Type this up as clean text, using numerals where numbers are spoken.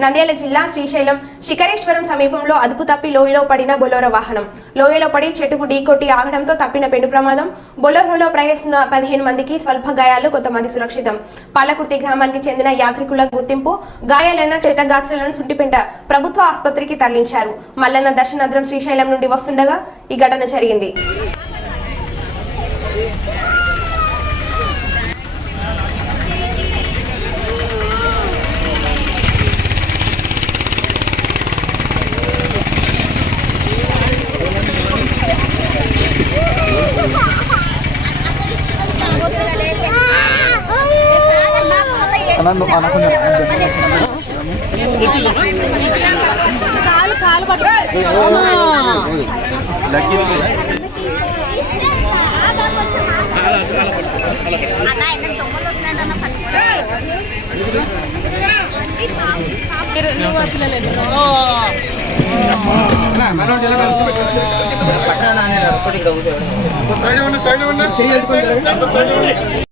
నంద్యాల జిల్లా శ్రీశైలం శిఖరేశ్వరం సమీపంలో అదుపు తప్పి లోయలో పడిన బొలెరో వాహనం. లోయలో పడి చెట్టుకు ఢీకొట్టి ఆగడంతో తప్పిన పెను ప్రమాదం. బొలెరోలో ప్రయాణిస్తున్న 15 మందికి స్వల్ప గాయాలు, కొంతమంది సురక్షితం. పాలకుర్తి గ్రామానికి చెందిన యాత్రికుల గుర్తింపు, గాయాలైన చేతగాత్రులను సుంటిపేట ప్రభుత్వ ఆసుపత్రికి తరలించారు. మల్లన్న దర్శనార్థం శ్రీశైలం నుండి వస్తుండగా ఈ ఘటన జరిగింది. సైడ్